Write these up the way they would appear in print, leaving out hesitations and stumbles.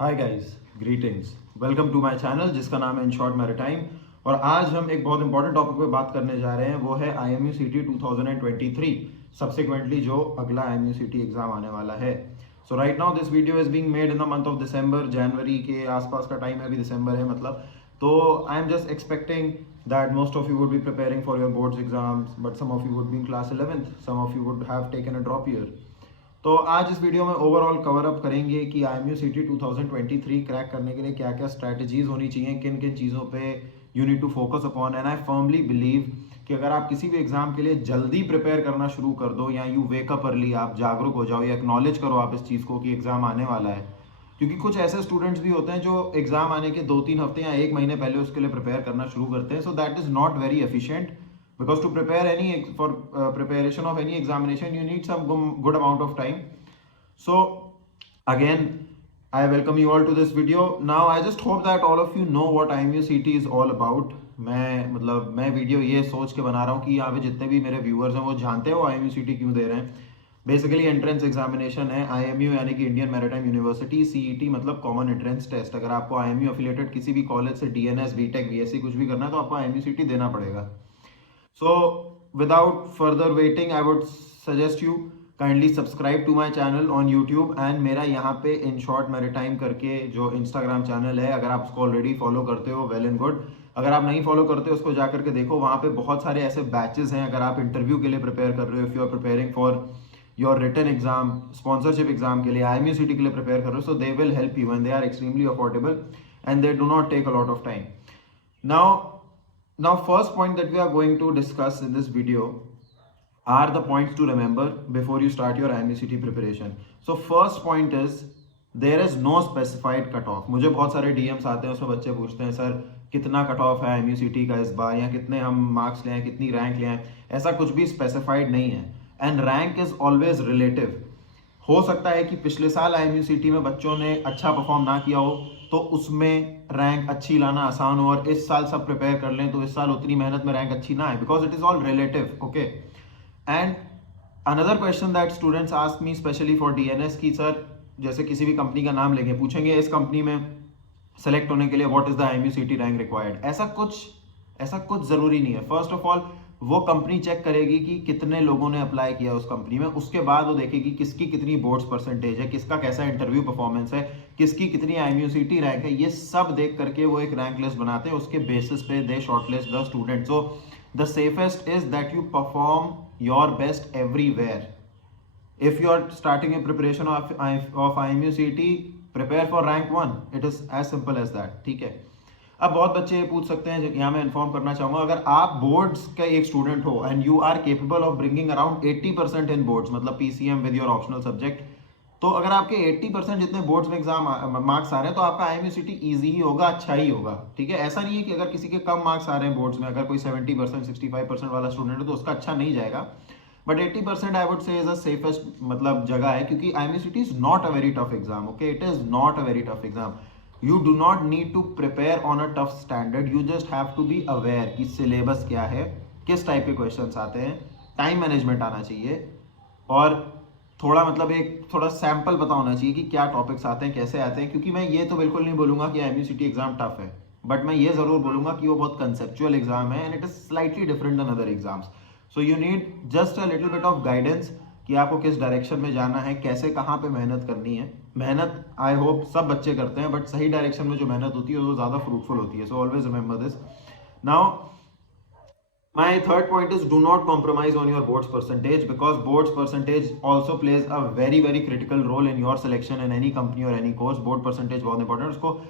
Hi guys, greetings, welcome to my channel जिसका नाम है इन शॉर्ट मैरिटाइम। और आज हम एक बहुत इंपॉर्टेंट टॉपिक पे बात करने जा रहे हैं, वो है IMU CT 2023 सब्सिक्वेंटली जो अगला IMU CT एग्जाम आने वाला है। So right now this video is being made in the month of December, जनवरी के आसपास का टाइम है, अभी दिसंबर है मतलब। तो I am just expecting that most of you would be preparing for your boards exams, but some of you would be in class 11th, some of you would have taken a drop year. तो आज इस video में overall cover up करेंगे कि IMU CT 2023 crack करने के लिए क्या क्या स्ट्रैटेजीज होनी चाहिए, किन किन चीज़ों पे you need to focus upon. And I firmly believe कि अगर आप किसी भी एग्जाम के लिए जल्दी प्रिपेयर करना शुरू कर दो, या यू वेक अप अर्ली, आप जागरूक हो जाओ या एक्नॉलेज करो आप इस चीज़ को कि एग्जाम आने वाला है। क्योंकि कुछ ऐसे स्टूडेंट्स भी होते हैं जो एग्जाम आने के 2-3 हफ्ते या 1 महीने पहले उसके लिए प्रिपेयर करना शुरू करते हैं। So that is not very efficient, because to prepare any for preparation of any examination you need some good amount of time. So again, I welcome you all to this video. Now I just hope that all of you know what IMU CT is all about. मैं video ये सोच के बना रहा हूँ कि यहाँ पे जितने भी मेरे व्यूअर्स हैं वो जानते हो IMU CT क्यों दे रहे हैं। बेसिकली एंट्रेंस एग्जामिनेशन है IMU यानी कि इंडियन मैरिटाइम यूनिवर्सिटी, CET मतलब कॉमन एंट्रेंस टेस्ट। अगर आपको IMU एफिलिएटेड किसी भी कॉलेज से DNS, BTech, BSc कुछ भी करना है तो आपको IMU CT देना पड़ेगा। So without further waiting, I would suggest you kindly subscribe to my channel on YouTube and मेरा यहाँ पे in short maritime करके जो Instagram चैनल है, अगर आप उसको ऑलरेडी फॉलो करते हो वेल एंड गुड, अगर आप नहीं फॉलो करते हो उसको जा करके देखो। वहाँ पे बहुत सारे ऐसे बैचेस हैं। अगर आप इंटरव्यू के लिए प्रिपेयर कर रहे हो, if you are preparing for your written exam, sponsorship exam के लिए, IMU CT के लिए प्रिपेयर कर रहे हो, so they will help you and they are extremely affordable and they do not take a lot of time. Now, first point that we are going to discuss in this video are the points to remember before you start your IMU CT preparation. So first point is there is no specified cutoff. मुझे बहुत सारे DMs आते हैं, उसमें बच्चे पूछते हैं sir कितना कट ऑफ है IMU CT का इस बार, या कितने हम मार्क्स ले आए, कितनी रैंक ले आए। ऐसा कुछ भी स्पेसिफाइड नहीं है and rank is always relative. हो सकता है कि पिछले साल IMU CT में बच्चों ने अच्छा परफॉर्म ना किया हो तो उसमें रैंक अच्छी लाना आसान हो, और इस साल सब प्रिपेयर कर लें तो इस साल उतनी मेहनत में रैंक अच्छी ना आए, because it is all relative. Okay, and another question that students ask me specially for DNS की सर जैसे किसी भी कंपनी का नाम लेंगे, पूछेंगे इस कंपनी में सेलेक्ट होने के लिए what is the IMU CT rank required. ऐसा कुछ जरूरी नहीं है। फर्स्ट ऑफ ऑल वो कंपनी चेक करेगी कि कितने लोगों ने अप्लाई किया उस कंपनी में, उसके बाद वो देखेगी किसकी कितनी बोर्ड्स परसेंटेज है, किसका कैसा इंटरव्यू परफॉर्मेंस है, किसकी कितनी IMU CT रैंक है। ये सब देख करके वो एक रैंक लिस्ट बनाते हैं, उसके बेसिस पे they shortlist the student. So the safest is that you perform your best everywhere. if you are starting a preparation of IMU CT, prepare for rank 1. it is as simple as that. ठीक है। अब बहुत बच्चे ये पूछ सकते हैं, यहाँ मैं इन्फॉर्म करना चाहूँगा, अगर आप बोर्ड्स का एक स्टूडेंट हो and you are capable of bringing around 80% in boards, मतलब PCM with your optional subject, तो अगर आपके 80% जितने बोर्ड्स में एग्जाम मार्क्स आ रहे हैं तो आपका IMU CT ईजी ही होगा, अच्छा ही होगा। ठीक है, ऐसा नहीं है कि अगर किसी के कम मार्क्स आ रहे हैं बोर्ड्स में, अगर कोई 70% 65% वाला स्टूडेंट है तो उसका अच्छा नहीं जाएगा, but 80% I would say is a safest मतलब जगह है, क्योंकि IMU CT is not a very tough exam. Okay, it is not a very tough exam. You do not need to prepare on a tough standard. You just have to be aware कि syllabus क्या है, किस type के questions आते हैं, time management आना चाहिए, और थोड़ा मतलब एक थोड़ा सैंपल पता होना चाहिए कि क्या टॉपिक्स आते हैं, कैसे आते हैं। क्योंकि मैं ये तो बिल्कुल नहीं बोलूंगा कि IMU CT एग्जाम टफ है, बट मैं ये जरूर बोलूंगा कि वो बहुत कंसेप्चुअल एग्जाम है and it is slightly different than other exams. So you need just a little bit of guidance कि आपको किस डायरेक्शन में जाना है, कैसे कहाँ पे मेहनत करनी है। मेहनत आई होप सब बच्चे करते हैं, बट सही डायरेक्शन में जो मेहनत होती है वो ज़्यादा फ्रूटफुल होती है। So always remember this. Now my third point is do not compromise on your boards percentage, because boards percentage also plays a very critical role in your selection in any company or any course. board percentage बहुत important है, उसको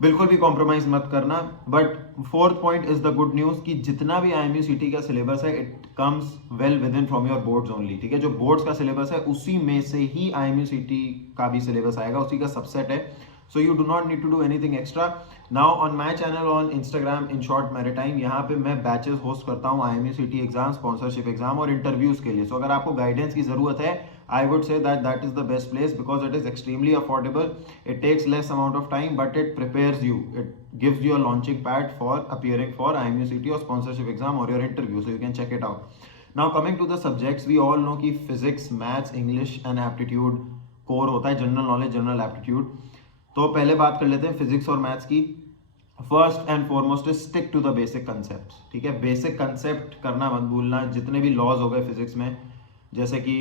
बिल्कुल भी compromise मत करना। But fourth point is the good news कि जितना भी IMU CT का सिलेबस है it comes well with in from your boards only. ठीक है, जो बोर्ड्स का सिलेबस है उसी में से ही IMU CT का भी सिलेबस आएगा, उसी का सबसेट है। So you do not need to do anything extra. Now on my channel on Instagram in short maritime, यहाँ पे मैं बैचेस होस्ट करता हूँ IMU CT exam, sponsorship exam और इंटरव्यूज के लिए। सो अगर आपको गाइडेंस की जरूरत है, I would say that is the best place, because it is extremely affordable. It takes less amount of time, but it prepares you. It gives you a launching pad for appearing for IMU CT or sponsorship exam or your interview. So you can check it out. Now coming to the subjects, we all know कि physics, maths, English and aptitude core होता है, general knowledge, general aptitude. तो पहले बात कर लेते हैं physics और मैथ्स की। First and foremost is stick to the basic concept, ठीक है। बेसिक कंसेप्ट करना मत भूलना। जितने भी लॉज हो गए फिजिक्स में, जैसे कि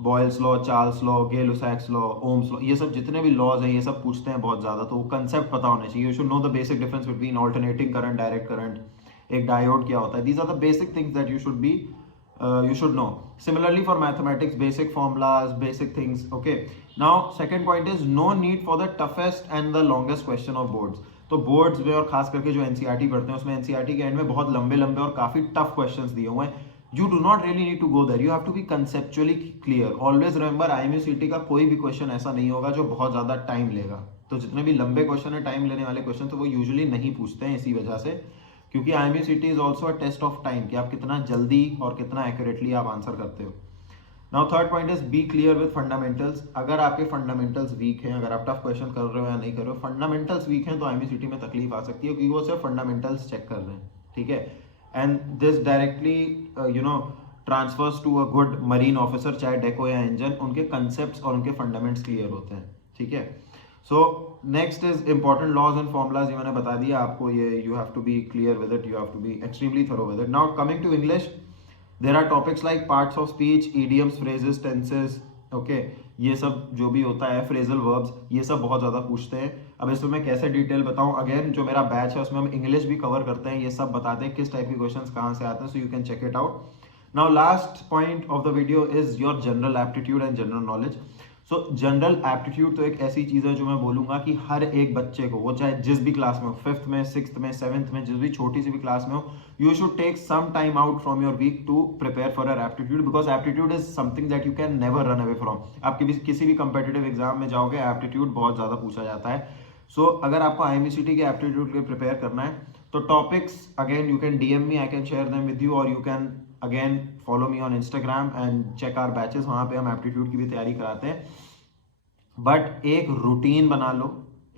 Boyle's law, Charles law, Gay-Lussac's law, Ohm's law, ये सब जितने भी लॉज हैं ये सब पूछते हैं बहुत ज़्यादा, तो वो कंसेप्ट पता होने चाहिए। You should know the basic difference between alternating current, direct current, एक डायोड क्या होता है। These are the basic things that you should know. Similarly for mathematics, basic formulas, basic things. Okay, now second point is no need for the toughest and the longest question of boards. तो boards में और खास करके जो NCERT पढ़ते हैं उसमें NCERT के एंड में बहुत लंबे लंबे और काफी टफ क्वेश्चंस दिए हुए हैं। You do not really need to go there, you have to be conceptually clear. Always remember IMUCT का कोई भी क्वेश्चन ऐसा नहीं होगा जो बहुत ज्यादा टाइम लेगा। तो जितने भी लंबे क्वेश्चन है, टाइम लेने वाले क्वेश्चन, तो वो यूजुअली नहीं पूछते हैं इसी वजह से, क्योंकि IMUCT is also a test of time कि आप कितना जल्दी और कितना एक्यूरेटली आप आंसर करते हो। Now third point is be clear with fundamentals. अगर आपके फंडामेंटल्स वीक हैं, अगर आप टफ क्वेश्चन कर रहे हो या नहीं कर रहे हो, फंडामेंटल्स वीक हैं, तो आईएमयूसीटी में तकलीफ आ सकती है, क्योंकि वो सिर्फ फंडामेंटल्स चेक कर रहे हैं, ठीक है। And this directly transfers to a good marine officer, चाहे डेको या इंजन, उनके कंसेप्ट और उनके फंडामेंट्स क्लियर होते हैं, ठीक है। So next is important laws and formulas. ये मैंने बता दिया आपको, ये you have to be clear with it, you have to be extremely thorough with it. Now coming to English, there are topics like parts of speech, idioms, phrases, tenses, okay, ये सब जो भी होता है, फ्रेजल वर्ब्स, ये सब बहुत ज़्यादा पूछते हैं। अब इसमें मैं कैसे डिटेल बताऊं, अगेन जो मेरा बैच है उसमें हम इंग्लिश भी कवर करते हैं, ये सब बताते हैं किस टाइप के क्वेश्चंस कहाँ से आते हैं, so you can check it out. Now last point of the video is your general aptitude and general knowledge. So general aptitude तो एक ऐसी चीज़ है जो मैं बोलूंगा कि हर एक बच्चे को, वो चाहे जिस भी क्लास में हो, 5th में, 6th में, 7th में, जिस भी छोटी सी भी क्लास में हो, you should take some time out from your week to prepare for your aptitude, because aptitude is something that you can never run away from. आप किसी भी competitive एग्जाम में जाओगे, एप्टीट्यूड बहुत ज़्यादा पूछा जाता है। सो अगर आपको आईएमयूसीटी के एप्टीट्यूड के लिए प्रिपेयर करना है, तो topics again you can DM me, I can share them with you, और you can again follow me on Instagram and check our batches, वहाँ पे हम एप्टीट्यूड की भी तैयारी कराते हैं। बट एक रूटीन बना लो,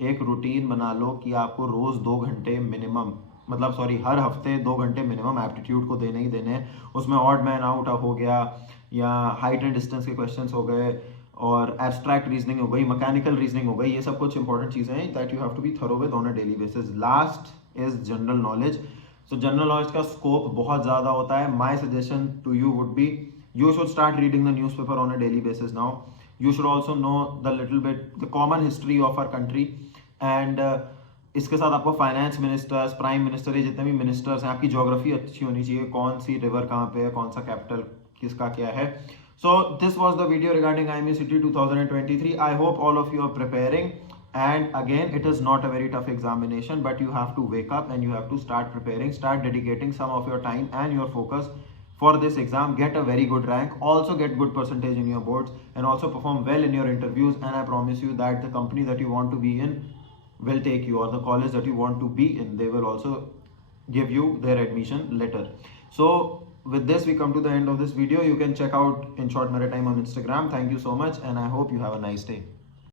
एक रूटीन बना लो कि आपको रोज 2 घंटे मिनिमम, मतलब सॉरी, हर हफ्ते 2 घंटे मिनिमम एप्टीट्यूड को देने ही देने हैं। उसमें ऑड मैन आउट हो गया, या हाइट एंड डिस्टेंस के क्वेश्चंस हो गए, और एब्स्ट्रैक्ट रीजनिंग हो गई, मैकेनिकल रीजनिंग हो गई, ये सब कुछ इंपॉर्टेंट चीज़ें हैं that you have to be thorough with on a daily basis. Last is general knowledge. So general knowledge का स्कोप बहुत ज़्यादा होता है। My suggestion to you would be, you should start reading the newspaper on a daily basis now. You should also know the little bit the common history of our country, and इसके साथ आपको finance ministers, prime minister, ये जितने भी ministers हैं, आपकी geography अच्छी होनी चाहिए, कौन सी रिवर कहाँ पे है, कौन सा कैपिटल किसका क्या है। So this was the video regarding IMUCT 2023. I hope all of you are preparing, and again it is not a very tough examination, but you have to wake up and you have to start preparing, start dedicating some of your time and your focus for this exam. Get a very good rank, also get good percentage in your boards, and also perform well in your interviews, and I promise you that the company that you want to be in will take you, or the college that you want to be in, they will also give you their admission letter. So with this we come to the end of this video. You can check out In Short Maritime on Instagram. Thank you so much, and I hope you have a nice day.